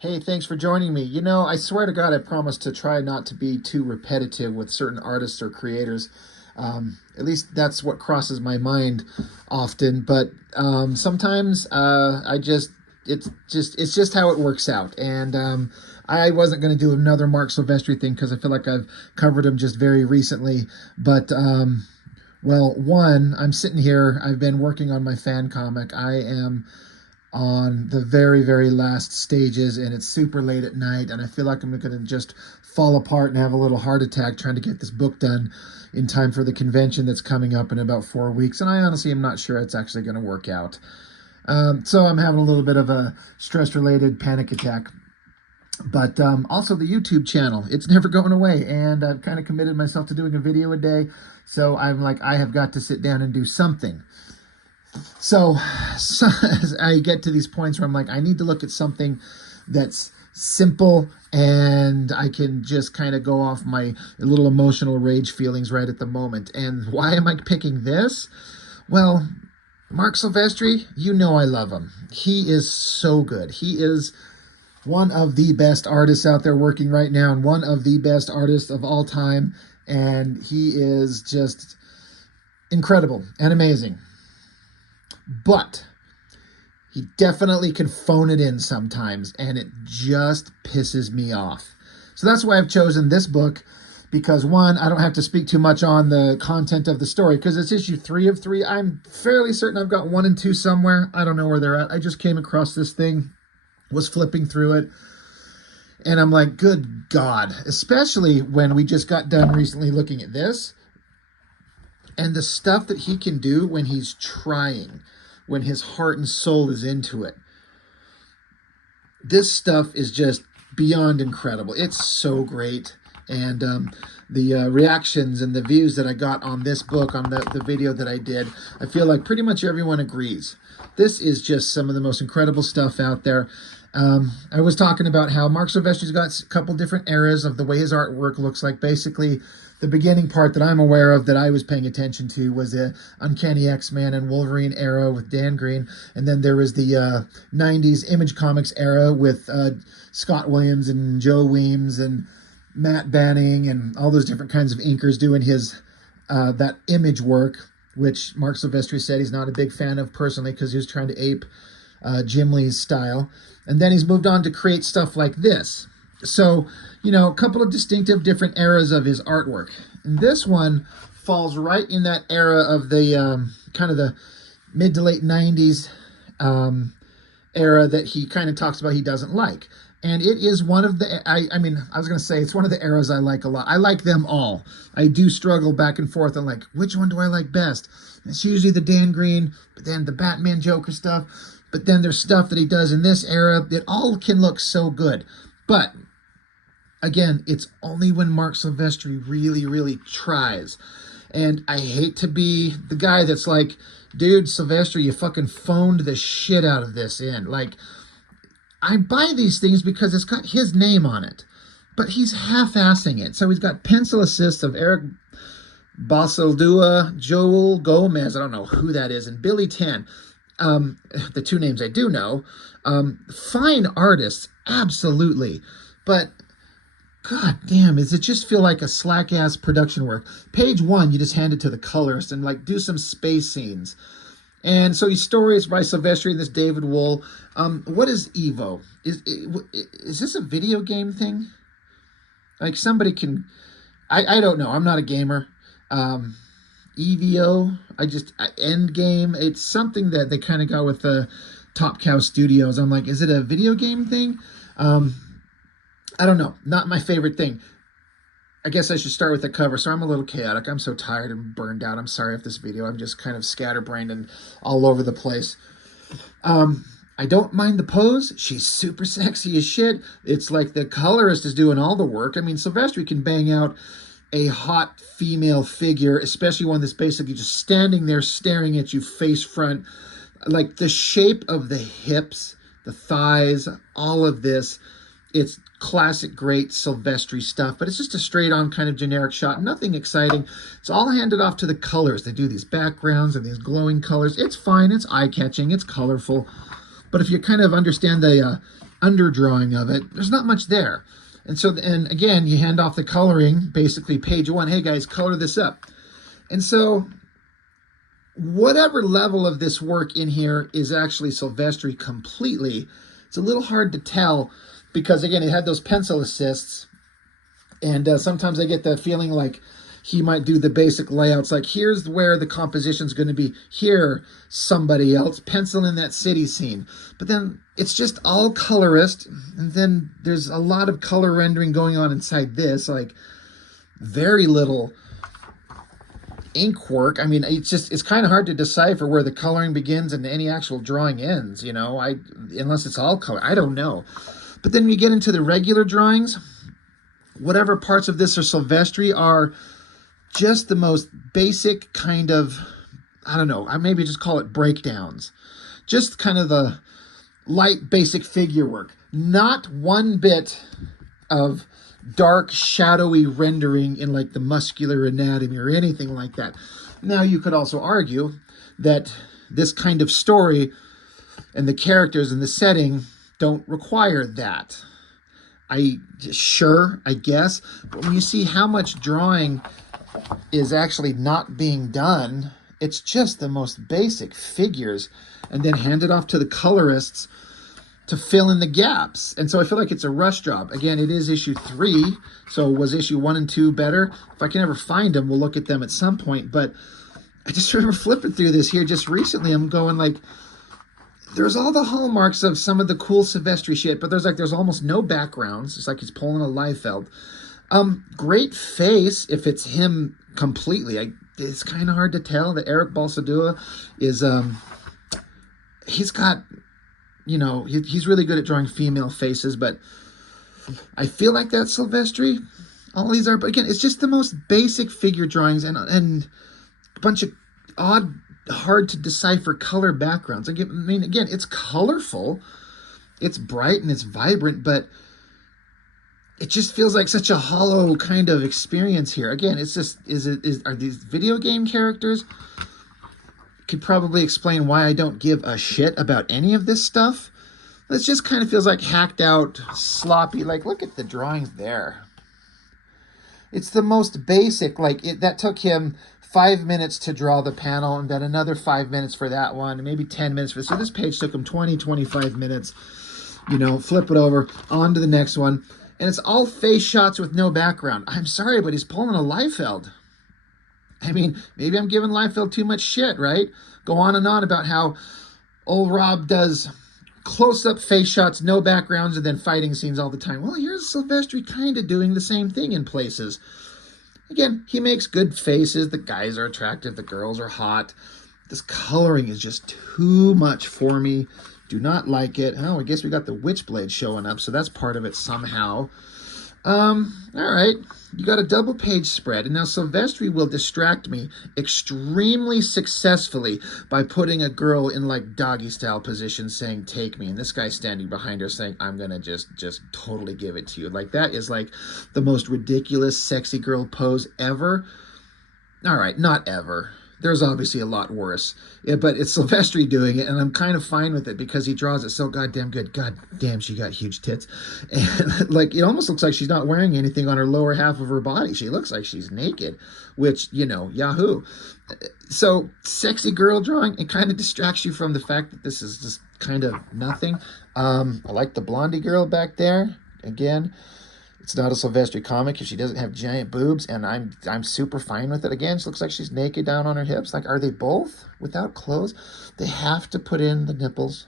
Hey, thanks for joining me. You know, I swear to God, I promise to try not to be too repetitive with certain artists or creators. At least that's what crosses my mind often. But sometimes it's just how it works out. And I wasn't going to do another Marc Silvestri thing because I feel like I've covered him just very recently. But well, one, I'm sitting here. I've been working on my fan comic. I am on the very, very last stages, and it's super late at night, and I feel like I'm going to just fall apart and have a little heart attack trying to get this book done in time for the convention that's coming up in about 4 weeks. And I honestly am not sure it's actually going to work out. So I'm having a little bit of a stress-related panic attack. But also the YouTube channel, it's never going away, and I've kind of committed myself to doing a video a day. So I'm like, I have got to sit down and do something. So I get to these points where I'm like, I need to look at something that's simple and I can just kind of go off my little emotional rage feelings right at the moment. And why am I picking this? Well, Marc Silvestri, you know I love him. He is so good. He is one of the best artists out there working right now and one of the best artists of all time. And he is just incredible and amazing. But he definitely can phone it in sometimes, and it just pisses me off. So that's why I've chosen this book, because one, I don't have to speak too much on the content of the story, because it's issue 3 of 3. I'm fairly certain I've got 1 and 2 somewhere. I don't know where they're at. I just came across this thing, was flipping through it, and I'm like, good God. Especially when we just got done recently looking at this, and the stuff that he can do when he's trying, when his heart and soul is into it. This stuff is just beyond incredible. It's so great. And the reactions and the views that I got on this book, on the video that I did, I feel like pretty much everyone agrees. This is just some of the most incredible stuff out there. I was talking about how Marc Silvestri's got a couple different eras of the way his artwork looks like. Basically, the beginning part that I'm aware of that I was paying attention to was the Uncanny X-Men and Wolverine era with Dan Green. And then there was the 90s Image Comics era with Scott Williams and Joe Weems and Matt Banning and all those different kinds of inkers doing his that image work, which Marc Silvestri said he's not a big fan of personally because he was trying to ape Jim Lee's style. And then he's moved on to create stuff like this. So, you know, a couple of distinctive different eras of his artwork. And this one falls right in that era of the kind of the mid to late 90s era that he kind of talks about he doesn't like. And it is one of the, I mean, I was going to say, it's one of the eras I like a lot. I like them all. I do struggle back and forth on like, which one do I like best? It's usually the Dan Green, but then the Batman Joker stuff. But then there's stuff that he does in this era. It all can look so good. But again, it's only when Marc Silvestri really, really tries. And I hate to be the guy that's like, dude, Silvestri, you fucking phoned the shit out of this in. Like, I buy these things because it's got his name on it. But he's half-assing it. So he's got pencil assists of Eric Basildua, Joel Gomez, I don't know who that is, and Billy Tan. The two names I do know. Fine artists, absolutely. But God damn, does it just feel like a slack-ass production work? Page 1, you just hand it to the colorist and like do some space scenes. And so his story is by Silvestri and this David Wool. What is EVO? Is this a video game thing? Like somebody can, I don't know. I'm not a gamer. EVO, Endgame. It's something that they kind of got with the Top Cow Studios. I'm like, is it a video game thing? I don't know. Not my favorite thing. I guess I should start with the cover. So I'm a little chaotic. I'm so tired and burned out. I'm sorry if this video, I'm just kind of scatterbrained and all over the place. I don't mind the pose. She's super sexy as shit. It's like the colorist is doing all the work. I mean, Silvestri can bang out a hot female figure, especially one that's basically just standing there staring at you face front. Like the shape of the hips, the thighs, all of this. It's classic, great Silvestri stuff, but it's just a straight-on kind of generic shot. Nothing exciting. It's all handed off to the colors. They do these backgrounds and these glowing colors. It's fine. It's eye-catching. It's colorful. But if you kind of understand the underdrawing of it, there's not much there. And so, and again, you hand off the coloring, basically page 1, hey guys, color this up. And so whatever level of this work in here is actually Silvestri completely, it's a little hard to tell because, again, it had those pencil assists. And sometimes I get the feeling like he might do the basic layouts, like here's where the composition's going to be, here somebody else, pencil in that city scene. But then it's just all colorist, and then there's a lot of color rendering going on inside this, like very little ink work. I mean, it's kind of hard to decipher where the coloring begins and any actual drawing ends, you know, unless it's all color. I don't know. But then you get into the regular drawings, whatever parts of this are Silvestri are just the most basic kind of, I don't know, I maybe just call it breakdowns. Just kind of the light basic figure work. Not one bit of dark, shadowy rendering in like the muscular anatomy or anything like that. Now, you could also argue that this kind of story and the characters and the setting don't require that. Sure, I guess. But when you see how much drawing is actually not being done, it's just the most basic figures, and then hand it off to the colorists to fill in the gaps. And so I feel like it's a rush job. Again, it is issue 3, so was issue 1 and 2 better? If I can ever find them, we'll look at them at some point. But I just remember flipping through this here just recently. I'm going like, there's all the hallmarks of some of the cool Silvestri shit, but there's almost no backgrounds. It's like he's pulling a Liefeld. Great face if it's him completely. It's kind of hard to tell that Eric Balsadua is, he's got, you know, he's really good at drawing female faces, but I feel like that's Silvestri. All these are, but again, it's just the most basic figure drawings and a bunch of odd, hard to decipher color backgrounds. I mean, again, it's colorful, it's bright and it's vibrant, but it just feels like such a hollow kind of experience here. Again, it's just, are these video game characters? Could probably explain why I don't give a shit about any of this stuff. It just kind of feels like hacked out, sloppy. Like, look at the drawings there. It's the most basic. Like, that took him 5 minutes to draw the panel, and then another 5 minutes for that one, and maybe 10 minutes for this. So this page took him 20, 25 minutes. You know, flip it over, on to the next one. And it's all face shots with no background. I'm sorry, but he's pulling a Liefeld. I mean, maybe I'm giving Liefeld too much shit, right? Go on and on about how old Rob does close-up face shots, no backgrounds, and then fighting scenes all the time. Well, here's Silvestri kind of doing the same thing in places. Again, he makes good faces. The guys are attractive. The girls are hot. This coloring is just too much for me. Do not like it. Oh, I guess we got the Witchblade showing up, so that's part of it somehow. All right. You got a double page spread, and now Silvestri will distract me extremely successfully by putting a girl in like doggy style position saying, take me. And this guy standing behind her saying, I'm going to just totally give it to you. Like, that is like the most ridiculous sexy girl pose ever. All right. Not ever. There's obviously a lot worse, yeah, but it's Silvestri doing it, and I'm kind of fine with it because he draws it so goddamn good. God damn, she got huge tits. And like, it almost looks like she's not wearing anything on her lower half of her body. She looks like she's naked, which, you know, yahoo. So sexy girl drawing, it kind of distracts you from the fact that this is just kind of nothing. I like the blondie girl back there. Again, it's not a Silvestri comic if she doesn't have giant boobs, and I'm super fine with it. Again, she looks like she's naked down on her hips. Like, are they both without clothes? They have to put in the nipples.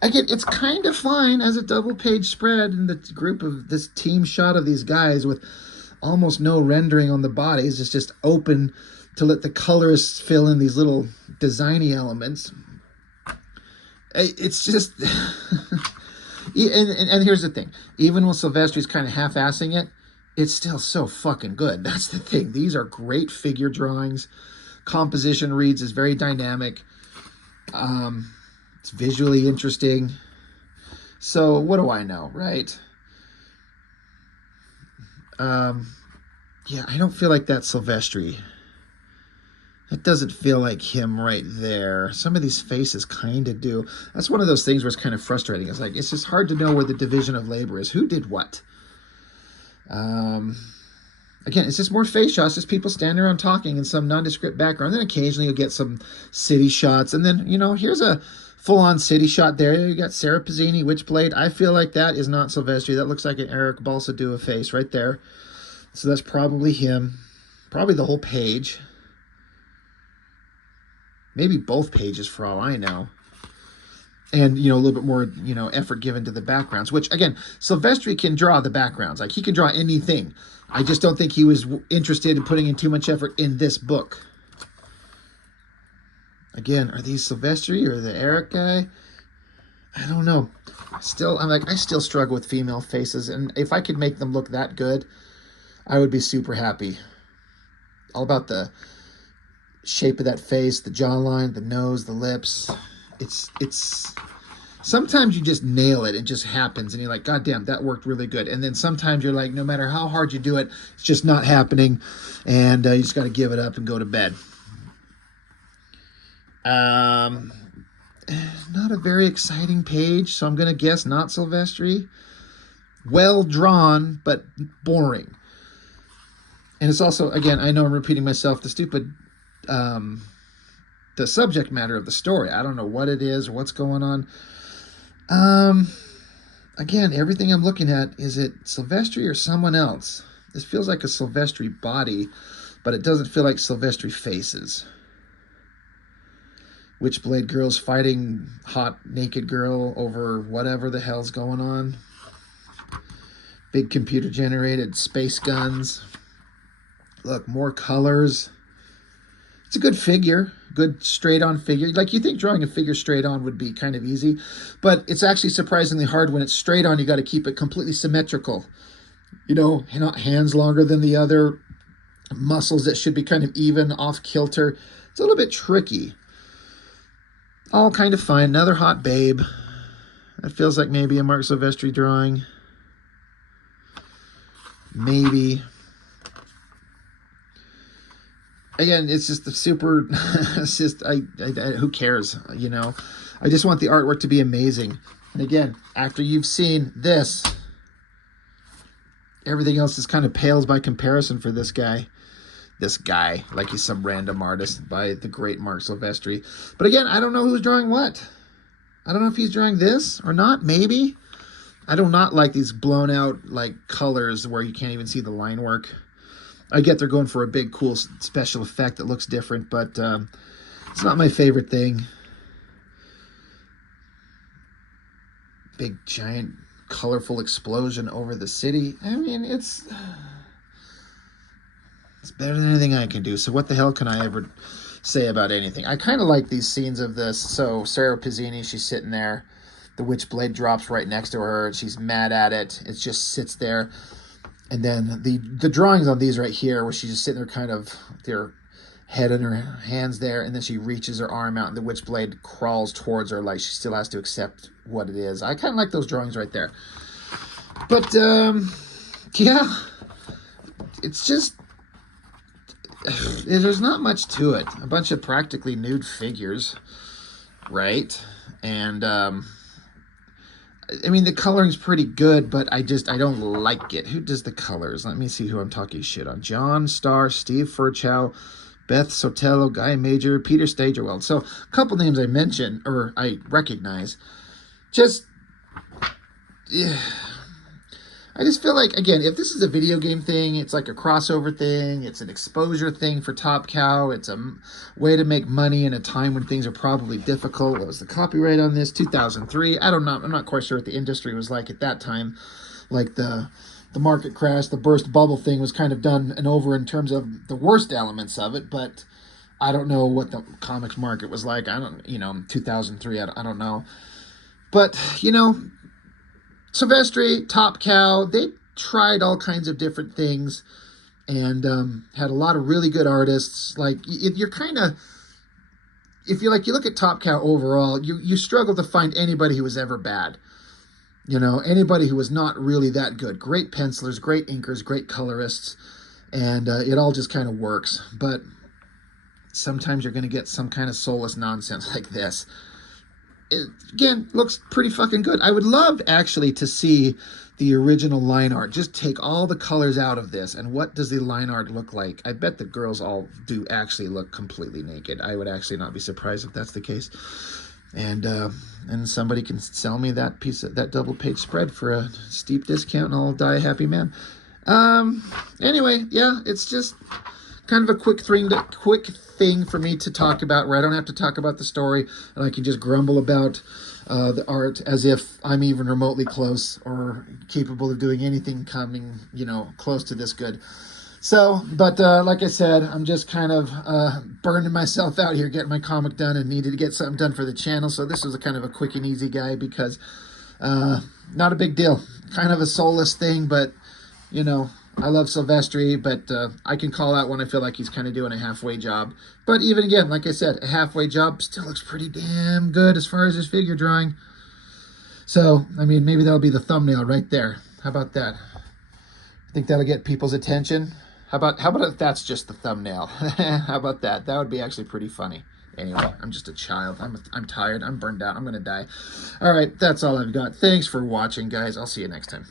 Again, it's kind of fine as a double-page spread in the group of this team shot of these guys with almost no rendering on the bodies. It's just open to let the colorists fill in these little designy elements. It's just... And here's the thing. Even when Silvestri's kind of half-assing it, it's still so fucking good. That's the thing. These are great figure drawings. Composition reads is very dynamic. It's visually interesting. So what do I know, right? Yeah, I don't feel like that's Silvestri. It doesn't feel like him right there. Some of these faces kind of do. That's one of those things where it's kind of frustrating. It's like, it's just hard to know where the division of labor is. Who did what? Again, it's just more face shots, just people standing around talking in some nondescript background. Then occasionally you'll get some city shots. And then, you know, here's a full-on city shot there. You got Sarah Pizzini, Witchblade. I feel like that is not Silvestri. That looks like an Eric Balsadua face right there. So that's probably him. Probably the whole page. Maybe both pages for all I know. And, you know, a little bit more, you know, effort given to the backgrounds, which, again, Silvestri can draw the backgrounds. Like, he can draw anything. I just don't think he was interested in putting in too much effort in this book. Again, are these Silvestri or the Eric guy? I don't know. I still struggle with female faces, and if I could make them look that good, I would be super happy. All about the shape of that face, the jawline, the nose, the lips. It's sometimes you just nail it. It just happens, and you're like, God damn, that worked really good. And then sometimes you're like, no matter how hard you do it, it's just not happening, and you just got to give it up and go to bed. Not a very exciting page, so I'm going to guess not Silvestri. Well drawn, but boring. And it's also, again, I know I'm repeating myself, the stupid, the subject matter of the story. I don't know what it is or what's going on. Again, everything I'm looking at, is it Silvestri or someone else? This feels like a Silvestri body, but it doesn't feel like Silvestri faces. Witchblade girls fighting hot naked girl over whatever the hell's going on. Big computer generated space guns. Look, more colors. It's a good figure, good straight on figure. Like, you think drawing a figure straight on would be kind of easy, but it's actually surprisingly hard when it's straight on. You got to keep it completely symmetrical. You know, not hands longer than the other, muscles that should be kind of even, off kilter. It's a little bit tricky. All kind of fine. Another hot babe. That feels like maybe a Marc Silvestri drawing. Maybe. Again, it's just the super, it's just, who cares, you know? I just want the artwork to be amazing. And again, after you've seen this, everything else just kind of pales by comparison for this guy. This guy, like he's some random artist by the great Marc Silvestri. But again, I don't know who's drawing what. I don't know if he's drawing this or not, maybe. I do not like these blown out, like, colors where you can't even see the line work. I get they're going for a big, cool special effect that looks different, but it's not my favorite thing. Big, giant, colorful explosion over the city. I mean, it's better than anything I can do, so what the hell can I ever say about anything? I kind of like these scenes of this. So Sarah Pizzini, she's sitting there. The Witchblade drops right next to her. She's mad at it. It just sits there. And then the drawings on these right here, where she's just sitting there kind of, their head in her hands there, and then she reaches her arm out, and the Witchblade crawls towards her like she still has to accept what it is. I kind of like those drawings right there. But, yeah, it's just, there's not much to it. A bunch of practically nude figures, right? And, I mean, the coloring's pretty good, but I don't like it. Who does the colors? Let me see who I'm talking shit on. John Starr, Steve Furchow, Beth Sotelo, Guy Major, Peter Stagerwell. So, a couple names I mentioned, or I recognize. Just, yeah. I just feel like, again, if this is a video game thing, it's like a crossover thing, it's an exposure thing for Top Cow, it's a way to make money in a time when things are probably difficult. What was the copyright on this? 2003. I'm not quite sure what the industry was like at that time. Like the market crash, the burst bubble thing was kind of done and over in terms of the worst elements of it, but I don't know what the comics market was like. 2003, I don't know. But, you know, Silvestri, Top Cow, they tried all kinds of different things and had a lot of really good artists. Like, you're kind of, if you look at Top Cow overall, you struggle to find anybody who was ever bad. You know, anybody who was not really that good. Great pencilers, great inkers, great colorists, and it all just kind of works. But sometimes you're going to get some kind of soulless nonsense like this. It, again, looks pretty fucking good. I would love actually to see the original line art. Just take all the colors out of this, and what does the line art look like? I bet the girls all do actually look completely naked. I would actually not be surprised if that's the case. And somebody can sell me that that double page spread for a steep discount, and I'll die a happy man. Anyway, yeah, it's just kind of a quick thing for me to talk about, where I don't have to talk about the story, and I can just grumble about the art as if I'm even remotely close or capable of doing anything coming, you know, close to this good. So, but like I said, I'm just kind of burning myself out here getting my comic done, and needed to get something done for the channel. So this was a kind of a quick and easy guy, because not a big deal. Kind of a soulless thing, but, you know, I love Silvestri, but I can call out when I feel like he's kind of doing a halfway job. But even again, like I said, a halfway job still looks pretty damn good as far as his figure drawing. So, I mean, maybe that'll be the thumbnail right there. How about that? Think that'll get people's attention? How about if that's just the thumbnail? How about that? That would be actually pretty funny. Anyway, I'm just a child. I'm tired. I'm burned out. I'm going to die. All right, that's all I've got. Thanks for watching, guys. I'll see you next time.